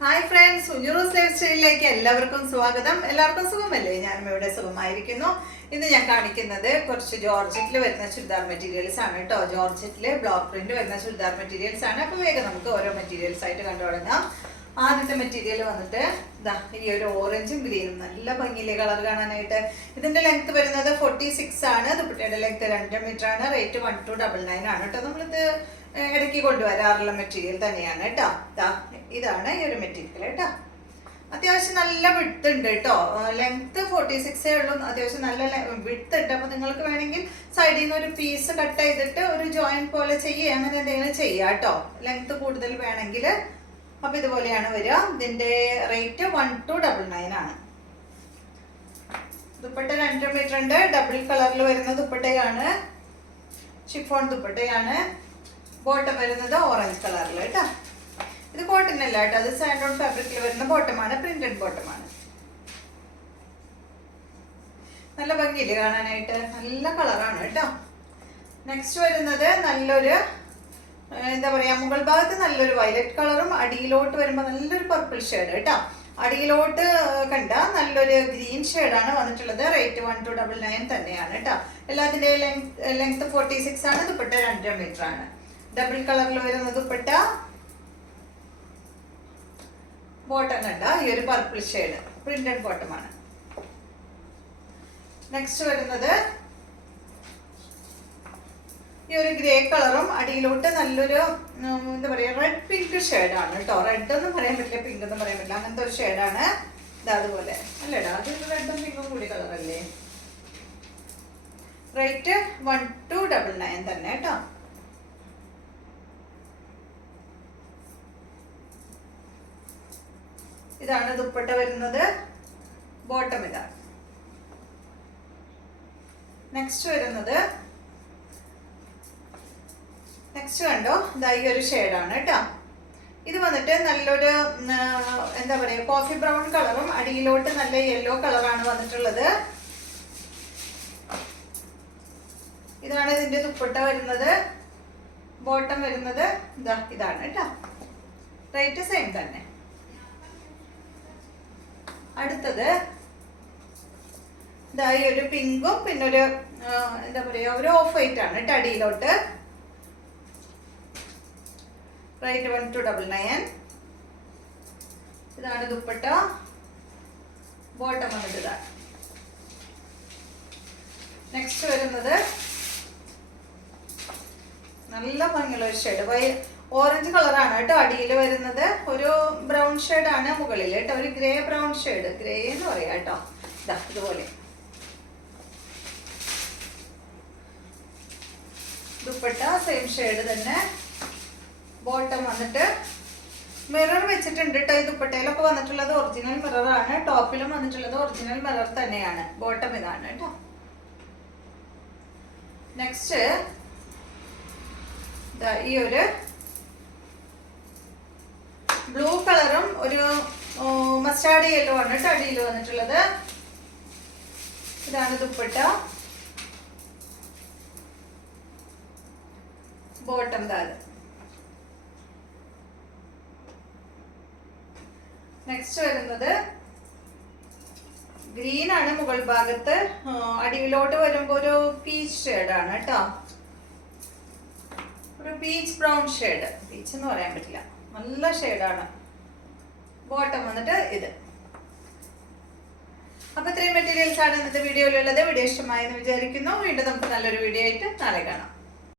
Hi friends, സുജൂറൂസ് life സ്റ്റൈലിലേക്ക് എല്ലാവർക്കും സ്വാഗതം. എല്ലാവർക്കും സുഖമല്ലേ? ഞാനും ഇവിടെ സുഖമായിരിക്കുന്നു. ഇന്ന് ഞാൻ കാണിക്കുന്നത് കുറച്ച് ജോർജറ്റിൽ വരുന്ന ചുരിദാർ മെറ്റീരിയൽസ് ആണ് കേട്ടോ. ജോർജറ്റിൽ ബ്ലോക്ക് പ്രിന്റ് വരുന്ന ചുരിദാർ മെറ്റീരിയൽസ് ആണ്. അപ്പോൾ വേഗം നമുക്ക് ഓരോ മെറ്റീരിയൽസ് ആയിട്ട് കണ്ടു തുടങ്ങാം. ആദ്യത്തെ മെറ്റീരിയൽ വന്നിട്ട് ഇതാ ഈ ഒരു ഓറഞ്ചും ഗ്രീനും നല്ല ഭംഗിയിലെ കളർ കാണാനായിട്ട്. ഇതിന്റെ ലെങ്ത് വരുന്നത് 46 ആണ്. ദുപ്പട്ടയുടെ ലെങ്ത് 2 മീറ്റർ ആണ്. റേറ്റ് 1299 ആണ് കേട്ടോ. നമ്മളിത് ഇടയ്ക്ക് കൊണ്ടുവരാറുള്ള മെറ്റീരിയൽ തന്നെയാണ് കേട്ടോ. ഇതാണ് ഈ ഒരു മെറ്റീരിയൽ കേട്ടോ. അത്യാവശ്യം നല്ല വിഡ്ത്ത് ഉണ്ട് കേട്ടോ. ലെങ്ത് 46 ഉള്ളൂ. അത്യാവശ്യം നല്ല വിഡ്ത്ത് ഉണ്ട്. അപ്പൊ നിങ്ങൾക്ക് വേണമെങ്കിൽ സൈഡിൽ നിന്ന് ഒരു പീസ് കട്ട് ചെയ്തിട്ട് ഒരു ജോയിന്റ് പോലെ ചെയ്യുക, അങ്ങനെ എന്തെങ്കിലും ചെയ്യാം കേട്ടോ. ലെങ്ത് കൂടുതൽ വേണമെങ്കിൽ. അപ്പൊ ഇതുപോലെയാണ് വരിക. ഇതിന്റെ റേറ്റ് 1299 ആണ്. ദുപ്പട്ട 2 മീറ്റർ ഉണ്ട്. ഡബിൾ കളറിൽ വരുന്ന ദുപ്പട്ടയാണ്. ഷിഫോൺ ദുപ്പട്ടയാണ്. ബോട്ടം വരുന്നത് ഓറഞ്ച് കളറിൽ കേട്ടോ. ഇത് കോട്ടൺ അല്ല കേട്ടോ, അത് സാൻഡോൺ ഫാബ്രിക്കിൽ വരുന്ന ബോട്ടമാണ്. പ്രിന്റഡ് ബോട്ടമാണ്. നല്ല ഭംഗിയില്ലേ കാണാനായിട്ട്? നല്ല കളറാണ് കേട്ടോ. നെക്സ്റ്റ് വരുന്നത് നല്ലൊരു എന്താ പറയാ, മുകൾ ഭാഗത്ത് നല്ലൊരു വയലറ്റ് കളറും അടിയിലോട്ട് വരുമ്പോൾ നല്ലൊരു പർപ്പിൾ ഷെയ്ഡ് കേട്ടോ. അടിയിലോട്ട് കണ്ട നല്ലൊരു ഗ്രീൻ ഷെയ്ഡാണ് വന്നിട്ടുള്ളത്. റേറ്റ് 1299 തന്നെയാണ് കേട്ടോ. എല്ലാത്തിന്റെ ലെങ്ത് 46 ആണ്. ദുപ്പട്ട 2 മീറ്റർ ആണ്. ഡബിൾ കളറിൽ വരുന്ന ദുപ്പട്ട. ബോട്ടം കണ്ട ഈ ഒരു പർപ്പിൾ ഷെയ്ഡ് പ്രിന്റഡ് ബോട്ടമാണ്. നെക്സ്റ്റ് വരുന്നത് ഈ ഒരു ഗ്രേ കളറും അടിയിലോട്ട് നല്ലൊരു എന്താ പറയാ റെഡ് പിങ്ക് ഷെയ്ഡാണ് കേട്ടോ. റെഡ് ഒന്നും പറയാൻ പറ്റില്ല, പിങ്ക് ഒന്നും പറയാൻ പറ്റില്ല, അങ്ങനത്തെ ഒരു ഷെയ്ഡാണ്. ഇത് അതുപോലെ അല്ലേടാ, അത് റെഡും പിങ്കും കൂടി കളറല്ലേ. റേറ്റ് 1299 തന്നെ കേട്ടോ. ഇതാണ് ദുപ്പട്ട വരുന്നത്. ബോട്ടം ഇതാണ്. നെക്സ്റ്റ് വരുന്നത് കണ്ടോ, ഇതാ ഈ ഒരു ഷെയ്ഡാണ് കേട്ടോ. ഇത് വന്നിട്ട് നല്ലൊരു എന്താ പറയാ കോഫി ബ്രൗൺ കളറും അടിയിലോട്ട് നല്ല യെല്ലോ കളറാണ് വന്നിട്ടുള്ളത്. ഇതാണ് ഇതിന്റെ ദുപ്പട്ട വരുന്നത്. ബോട്ടം വരുന്നത് ഇതാണ് കേട്ടോ. റേറ്റ് സെയിം തന്നെ. അടുത്തത് ഇതാ ഈ ഒരു പിങ്കും പിന്നെ ഒരു എന്താ പറയാ ഒരു ഓഫ് വൈറ്റ് ആണ് കേട്ടോ. അടിയിലോട്ട് റേറ്റ് 1299. ഇതാണ് ദുപ്പട്ട. ബോട്ടം വന്നിട്ട് ഇതാണ്. നെക്സ്റ്റ് വരുന്നത് നല്ല ഭംഗിയുള്ള ഒരു ഷെയ്ഡ് ഓറഞ്ച് കളറാണ് കേട്ടോ. അടിയിൽ വരുന്നത് ഒരു ബ്രൗൺ ഷെയ്ഡാണ്. മുകളിൽ കേട്ടോ ഒരു ഗ്രേ ബ്രൗൺ ഷെയ്ഡ്, ഗ്രേ എന്ന് പറയാം കേട്ടോ. ഇതുപോലെ ദുപ്പട്ട സെയിം ഷെയ്ഡ് തന്നെ. ബോട്ടം വന്നിട്ട് മിറർ വെച്ചിട്ടുണ്ട് കേട്ടോ. ഈ ദുപ്പട്ടയിലൊക്കെ വന്നിട്ടുള്ളത് ഒറിജിനൽ മിററാണ്. ടോപ്പിലും വന്നിട്ടുള്ളത് ഒറിജിനൽ മിറർ തന്നെയാണ്. ബോട്ടം ഇതാണ് കേട്ടോ. നെക്സ്റ്റ് ഈ ഒരു ബ്ലൂ കളറും ഒരു മസ്റ്റാർഡ് യെല്ലോ ആണ് കേട്ടോ അടിയിൽ വന്നിട്ടുള്ളത്. ഇതാണ് ദുപ്പട്ട. ബോട്ടം ഇതാണ്. നെക്സ്റ്റ് വരുന്നത് ഗ്രീൻ ആണ് മുകൾ ഭാഗത്ത്. അടിയിലോട്ട് വരുമ്പോ ഒരു പീച്ച് ഷെയ്ഡാണ് കേട്ടോ. ഒരു പീച്ച് ബ്രൗൺ ഷെയ്ഡ്, പീച്ച് എന്ന് പറയാൻ പറ്റില്ല, നല്ല ഷെയ്ഡാണ്. ബോട്ടം വന്നിട്ട് ഇത്. അപ്പൊ ഇത്രയും മെറ്റീരിയൽസ് ആണ് ഇന്നത്തെ വീഡിയോയിലുള്ളത്. വീഡിയോ ഇഷ്ടമായെന്ന് വിചാരിക്കുന്നു. വീണ്ടും നമുക്ക് നല്ലൊരു വീഡിയോ ആയിട്ട് നാളെ കാണാം.